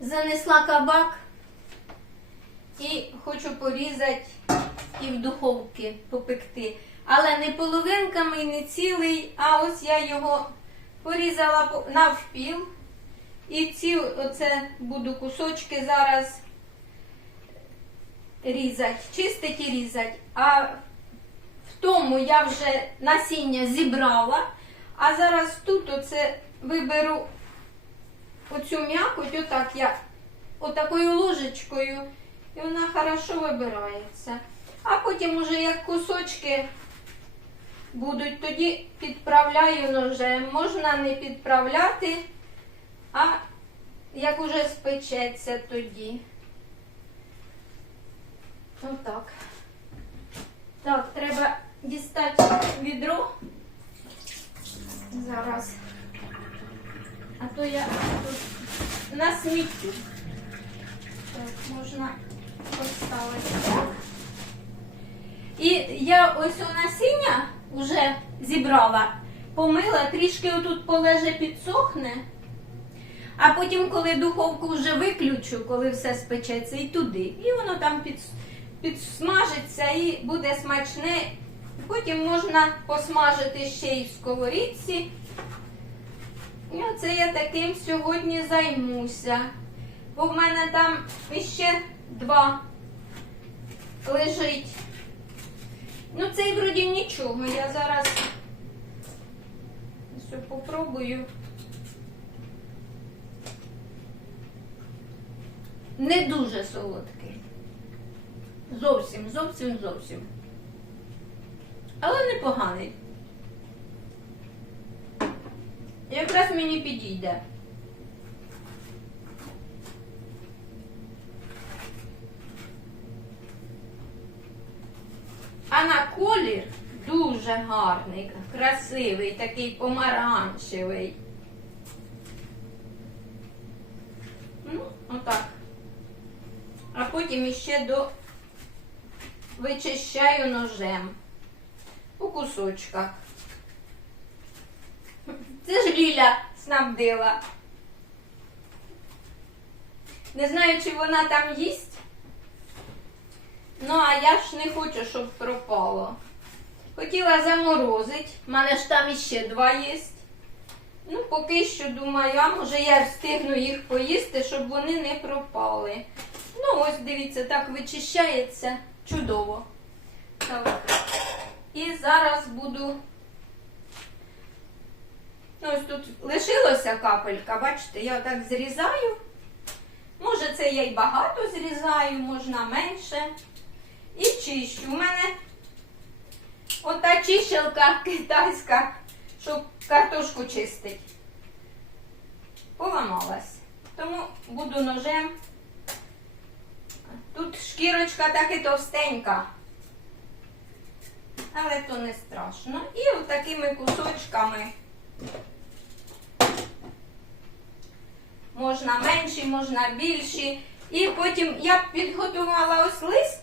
Занесла кабак і хочу порізати і в духовці попекти. Але не половинками не цілий, а ось я його порізала навпіл. І ці оце буду кусочки зараз різати, чистити і різати. А в тому я вже насіння зібрала, а зараз тут оце виберу оцю м'якоть, отак я отакою ложечкою, і вона хорошо вибирається. А потім уже як кусочки будуть, тоді підправляю ножем. Можна не підправляти, а як уже спечеться тоді. Отак. Так, треба дістати відро. Зараз. А то я тут на сміттю. Так, можна поставити так. І я ось у насіння вже зібрала, помила, трішки отут полеже підсохне. А потім, коли духовку вже виключу, коли все спечеться, і туди. І воно там під, підсмажиться і буде смачне. Потім можна посмажити ще й в сковорідці. І оце я таким сьогодні займуся. Бо в мене там іще два лежить. Ну, цей вроді нічого. Я зараз все попробую. Не дуже солодкий. Зовсім, зовсім, зовсім. Але непоганий. Якраз мені підійде. А на колір дуже гарний, красивий, такий помаранчевий. Ну, отак. А потім іще до вичищаю ножем у кусочках. Це ж Ліля снабдила. Не знаю, чи вона там їсть. Ну, а я ж не хочу, щоб пропало. Хотіла заморозити. У мене ж там іще два є. Ну, поки що думаю, а може я встигну їх поїсти, щоб вони не пропали. Ну, ось дивіться, так вичищається чудово. Так. І зараз буду. Ну, ось тут лишилося капелька, бачите, я отак зрізаю. Може, це я й багато зрізаю, можна менше. І чищу. У мене ота чищелка китайська, щоб картошку чистить. Поламалась. Тому буду ножем. Тут шкірочка таки товстенька. Але то не страшно. І отакими кусочками. Можна менші, можна більші. І потім я підготувала ось лист.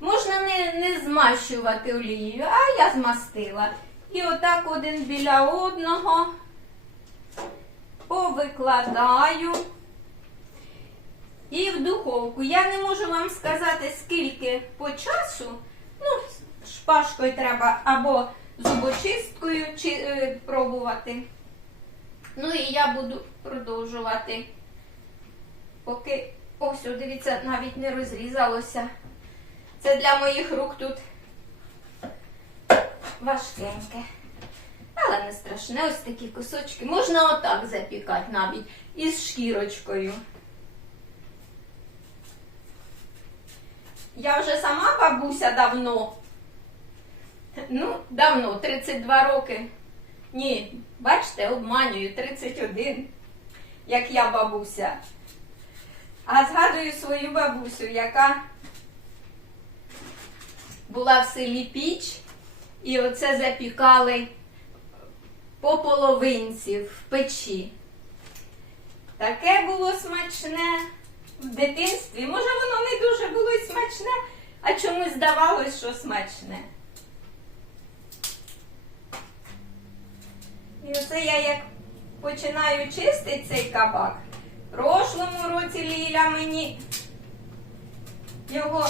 Можна не, не змащувати олією, а я змастила. І отак один біля одного повикладаю. І в духовку. Я не можу вам сказати, скільки по часу. Ну, шпажкою треба або зубочисткою чи, е, пробувати. Ну і я буду продовжувати. Поки, ось, дивіться, навіть не розрізалося. Це для моїх рук тут важкеньке. Але не страшне, ось такі кусочки. Можна отак запікати навіть із шкірочкою. Я вже сама бабуся давно. Ну, давно, 32 роки. Ні, бачите, обманюю 31, як я бабуся. А згадую свою бабусю, яка була в селі Піч, і оце запікали по половинці в печі. Таке було смачне в дитинстві. Може, воно не дуже було й смачне, а чомусь здавалось, що смачне. І оце я як починаю чистити цей кабак, В прошлому році Ліля мені його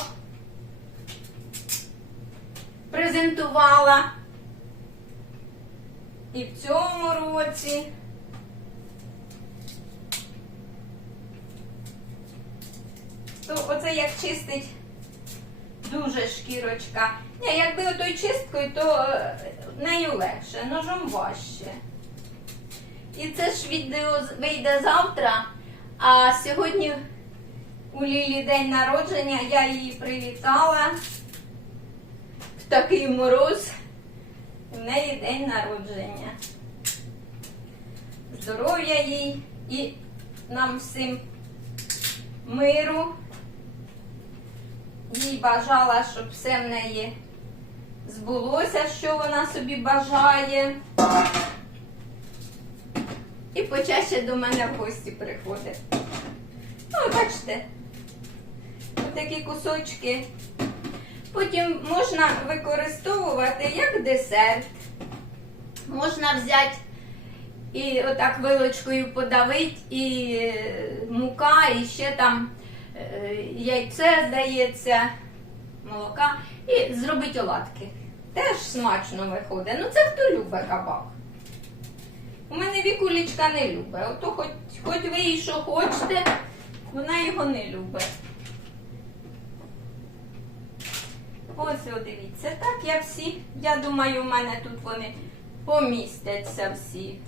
презентувала. І в цьому році. То оце як чистить дуже шкірочка. Ні, якби отою чисткою, то е, нею легше, ножом важче. І це ж відео вийде завтра, а сьогодні у Лілі день народження, я її привітала. В такий мороз. У неї день народження. Здоров'я їй і нам всім миру. Їй бажала, щоб все в неї збулося, що вона собі бажає. І почаще до мене в гості приходить. Ну, бачите, такі кусочки. Потім можна використовувати як десерт. Можна взяти і отак вилочкою подавити, і мука, і ще там яйце, здається, молока, і зробити оладки. Теж смачно виходить. Ну це хто любить кабак. У мене вікулічка не любить. Ото хоч, хоч ви і що хочете, вона його не любить. Ось, о, дивіться, так я всі. Я думаю, в мене тут вони помістяться всі.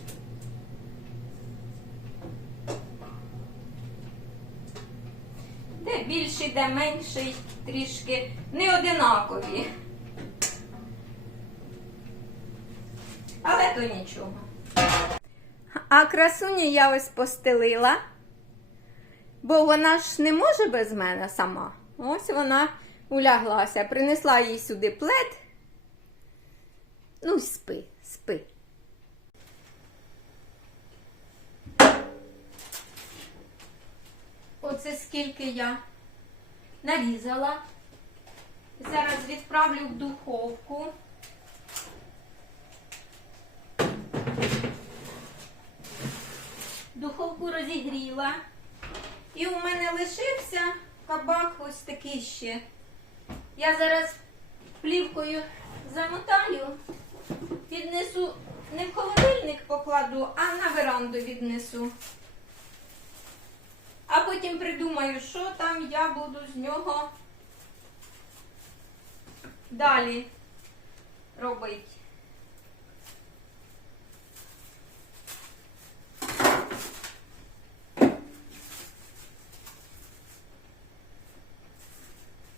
Де більший, де менший, трішки не одинакові. Але то нічого. А красуню я ось постелила, бо вона ж не може без мене сама. Ось вона уляглася, принесла їй сюди плед. Ну, спи, спи. Оце скільки я нарізала. Зараз відправлю в духовку. Духовку розігріла. І у мене лишився кабак ось такий ще. Я зараз плівкою замотаю, віднесу не в холодильник покладу, а на веранду віднесу. А потім придумаю, що там я буду з нього далі робити.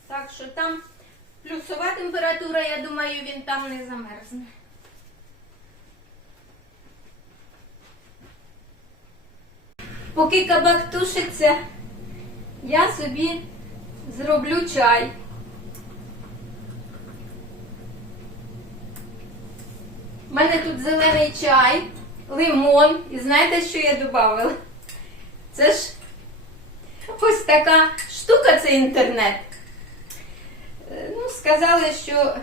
Так що там плюсова температура, я думаю, він там не замерзне. Поки кабак тушиться, я собі зроблю чай. У мене тут зелений чай, лимон. І знаєте, що я додавала? Це ж ось така штука, це інтернет. Е, Ну, сказали, що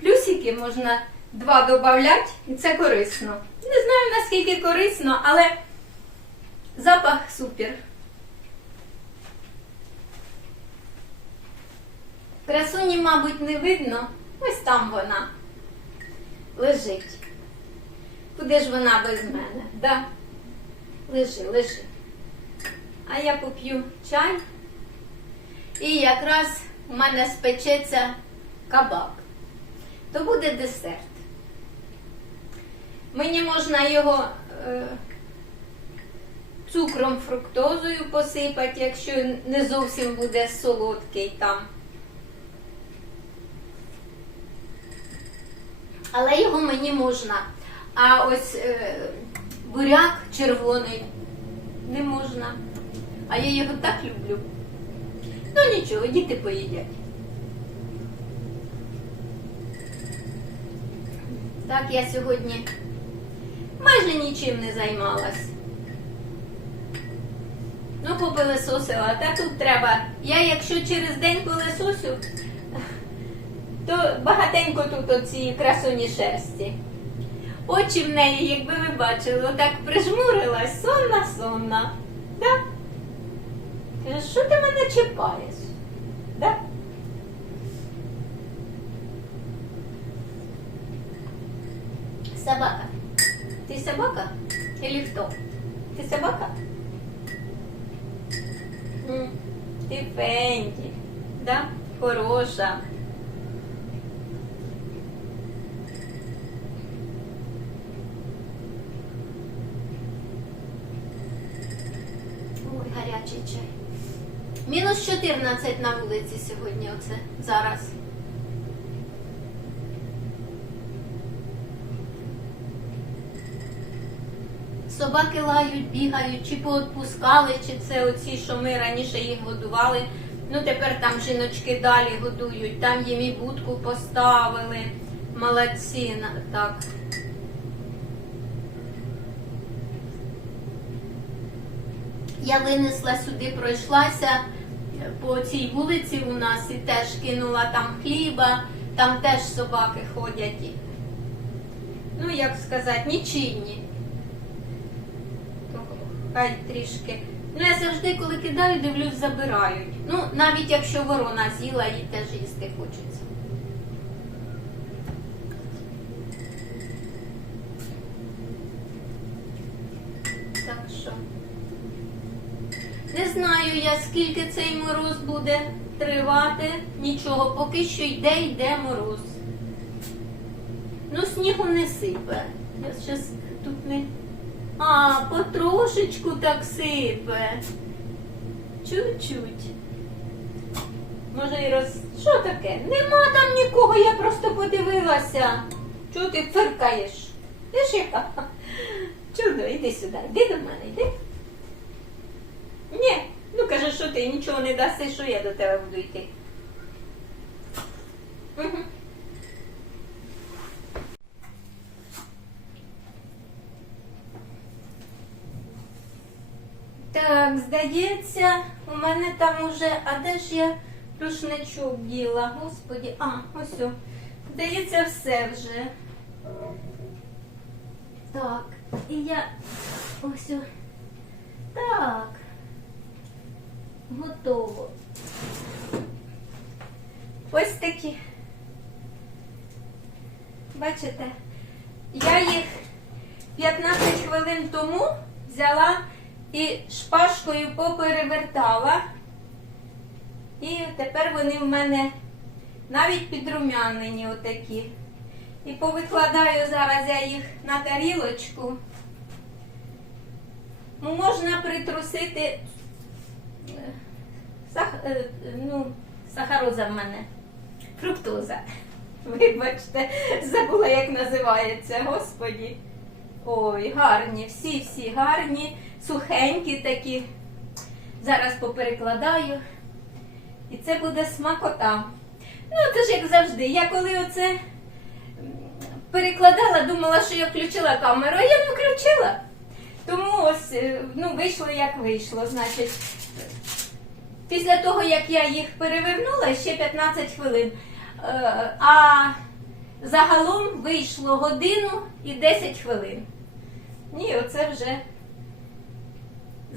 плюсики можна два додати, і це корисно. Не знаю наскільки корисно, але запах супер. Красуні, мабуть, не видно. Ось там вона лежить. Куди ж вона без мене? Да? Лежи, лежи. А я поп'ю чай. І якраз у мене спечеться кабак. То буде десерт. Мені можна його е, цукром, фруктозою посипати, якщо не зовсім буде солодкий там. Але його мені можна. А ось е, буряк червоний не можна. А я його так люблю. Ну нічого, діти поїдять. Так, я сьогодні майже нічим не займалась. Ну, попилисосила, та тут треба. Я якщо через день пилисосю, то багатенько тут оці красуні шерсті. Очі в неї, якби ви бачили, отак прижмурилась, сонна, сонна. Да? Що ти мене чіпаєш? Да? Собака. Ти собака? Или хто? Ти собака? М, Ти Фенді. Да? Хороша. Ой, гарячий чай. Мінус 14 на вулиці сьогодні оце зараз. Собаки лають, бігають, чи поотпускали, чи це оці, що ми раніше їх годували. Ну тепер там жіночки далі годують, там їм і будку поставили. Молодці, так. Я винесла сюди, пройшлася по цій вулиці у нас і теж кинула там хліба, там теж собаки ходять. Ну, як сказати, нічийні. Хай трішки. Ну, я завжди, коли кидаю, дивлюсь, забирають. Ну, навіть якщо ворона з'їла, їй теж їсти хочеться. Так що. Не знаю я, скільки цей мороз буде тривати. Нічого, поки що йде, йде мороз. Ну, снігу не сипе. Я щас тут не. А, потрошечку так сипе. Чуть-чуть. Може і роз. Що таке? Нема там нікого, я просто подивилася. Чого ти фиркаєш? Ж яка? Чудо, іди сюди, іди до мене, йди. Ні, ну каже, що ти нічого не даси, що я до тебе буду йти. Угу. Так, здається, у мене там уже, а де ж я рушничок діла? Господі, а, ось. о. Здається, все вже. Так, і я ось. Так. Готово. Ось такі. Бачите? Я їх 15 хвилин тому взяла і шпажкою поперевертала. І тепер вони в мене навіть підрумянені отакі. І повикладаю зараз я їх на тарілочку. Ну, Можна притрусити е, сах, е, ну, сахароза в мене. Фруктоза. Вибачте, забула, як називається, господі. Ой, гарні, всі-всі гарні, сухенькі такі. Зараз поперекладаю. І це буде смакота. Ну, це ж як завжди. Я коли оце перекладала, думала, що я включила камеру, а я не включила. Тому ось е, ну, вийшло як вийшло. Значить, після того, як я їх перевернула, ще 15 хвилин. Е, А загалом вийшло годину і 10 хвилин. Ні, оце вже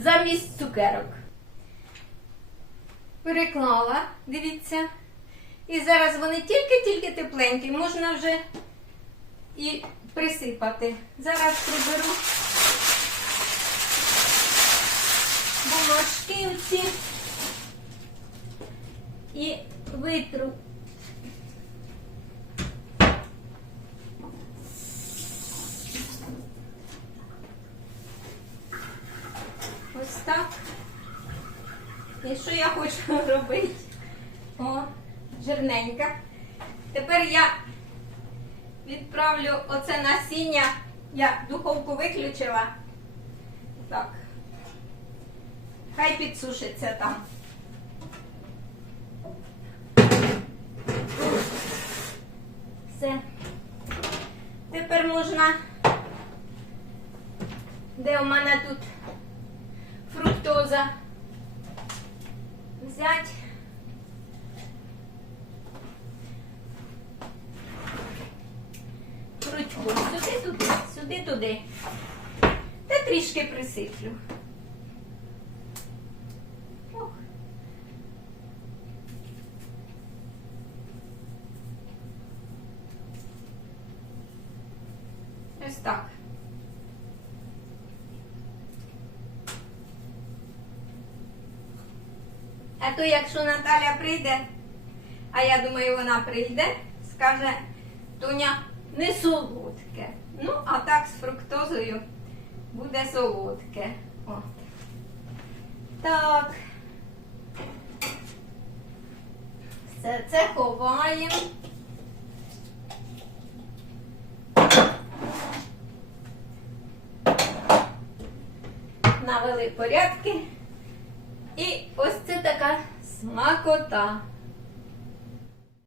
замість цукерок. Переклала, дивіться. І зараз вони тільки-тільки тепленькі, можна вже і присипати. Зараз приберу бумажки оці і витру. Ось так. І що я хочу робити? О, жирненька. Тепер я відправлю оце насіння. Я духовку виключила. Так. Хай підсушиться там. Все. Тепер можна. Де у мене тут фруктоза? Взять. Крутьку. Сюди-туди, сюди-туди. Та трішки присиплю. Ох. Ось так. А то якщо Наталя прийде, а я думаю, вона прийде, скаже, Тоня, не солодке. Ну, а так з фруктозою буде солодке. От. Так. Все це ховаємо. Навели порядки. І ось це така смакота.